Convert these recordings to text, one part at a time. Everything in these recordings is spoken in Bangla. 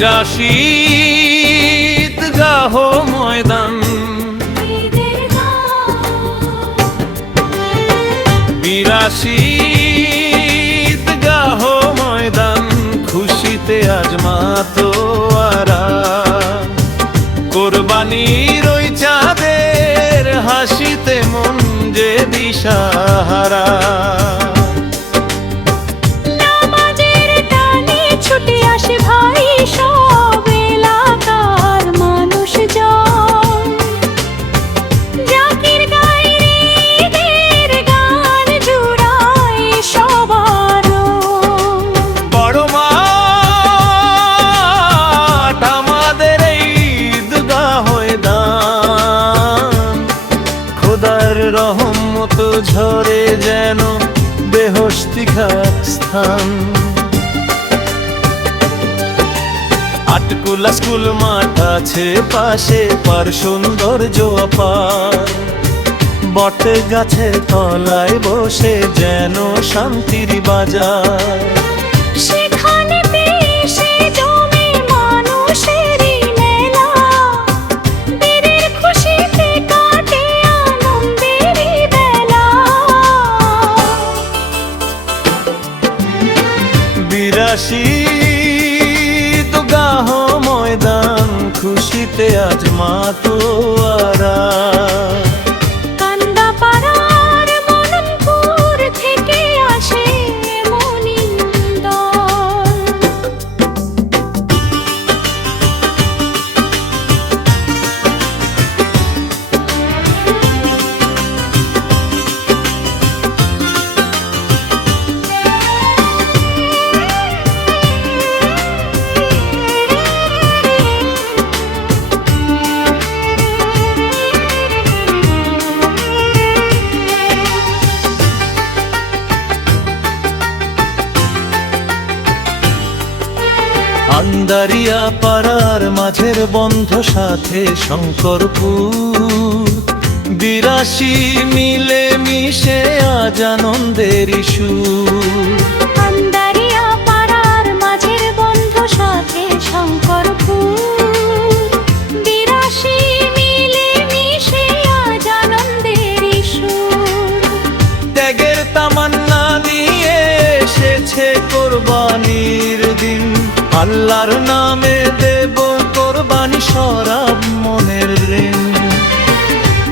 বিরাশি ঈদগাহ ময়দান, বিরাশি ঈদগাহ ময়দান, খুশিতে আজ মাতোয়ারা। কোরবানির ওই চাঁদের হাসিতে মন যে দিশাহারা। নামাজের টানে ছুটে আসে ভাই সব এলাকার মানুষজন। জাকির গায় ঈদের গান জুড়ায় সবার। বড় মাঠ আমাদের এই ঈদগাহ ময়দান, খোদার রহমত ঝরে যেন বেহস্তি খাক স্থান। আটকুলা স্কুল মাঠ আছে পাশে, পার সৌন্দর্য অপার। বট গাছের তলায় বসে যেন শান্তির বাজার। সেখানে এসে জমে মানুষেরই মেলা, বীরের খুশিতে কাটে আনন্দেরই বেলা। বিরাশি ঈদগাহ ময়দান, খুশিতে আজ মাতোয়ারা। কান্দাপাড়ার মননপুর থেকে আসে মনিন্দর। আন্দারিয়া পাড়ার মাঝের বন্ধ সাথে শঙ্করপুর, বিরাশি মিলে মিশে আজ আনন্দেরই সুর। আন্দারিয়া পাড়ার মাঝের বন্ধু সাথে শঙ্করপুর, বিরাশি মিলে মিশে আজ আনন্দেরই সুর। ত্যাগের তামান্না নিয়ে এসেছে কোরবানির দিন, আল্লাহর নামে দেব কোরবানি সরাব মনের ঋণ।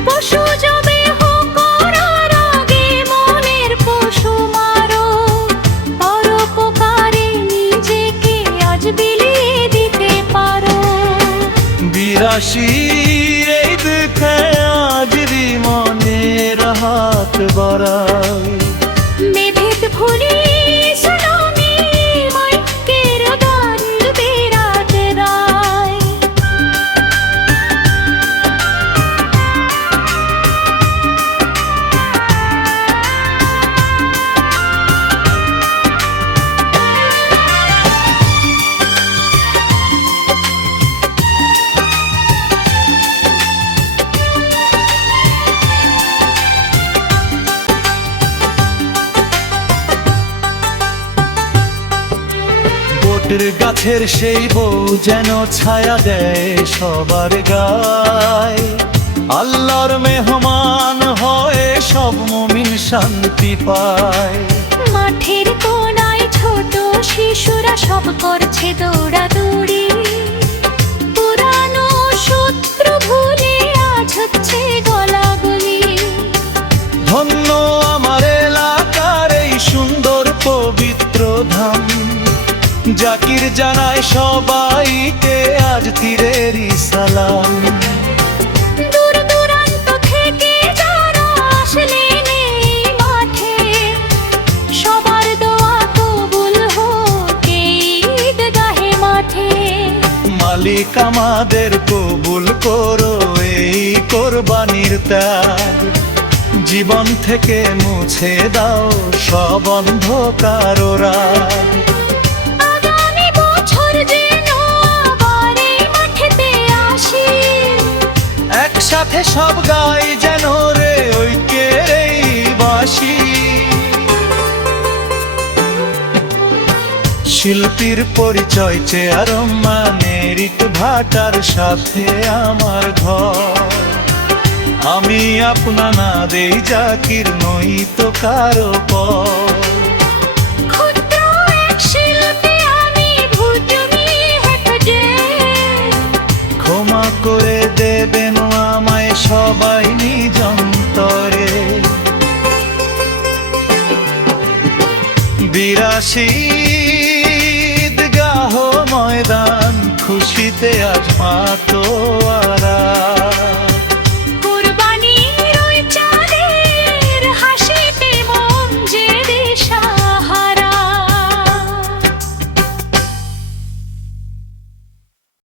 পশু জবেহ করার আগে মনের পশু মারো, পরোপকারে নিজেকে আজ বিলিয়ে দিতে পারো। বিরাশি এই দেখে আজরি মনের হাত বাড়াই। বিভেদ ভুলি সুনামি মাইকের গান বিরাট রায়। বটের গাছের সেই বউ যেন ছায়া দেয় সবার গায়। আল্লাহর মেহমান হয়ে সব মুমিন শান্তি পায়। মাঠের কোনায় ছোট শিশুরা সব করছে দৌড়াদৌড়ি, পুরানো শত্রু ভুলে আজ হচ্ছে গলাগলি। ধন্য আমার এলাকার এই সুন্দর পবিত্র ধাম, জাকির জানায় সবাইকে আজ তীরেরই সালাম। দূর দূরান্ত থেকে যারা আসলেন এই মাঠে, সবার দোয়া কবুল হোক এই ঈদগাহে মাঠে। মালিক আমাদের কবুল করো এই কোরবানির ত্যাগ, জীবন থেকে মুছে দাও সব অন্ধকার রাগ। আগামী বছর যেন আবার এই মাঠেতে আসি, একসাথে সব গাই যেন রে ঐক্যের এই বাঁশি। শিল্পীর পরিচয় চেয়ার মানের ইট ভাটার সাথে আমার ঘর। আমি আপনা না দেই জাকির নই তো কারো পর। ক্ষুদ্র এক শিল্পী আমি, ভুল তুমি হেফাজে। ক্ষমা করে দেবেন আমায় সবাই নিজ অন্তরে। 82 ঈদগাহ ময়দান খুশিতে আজ মাতো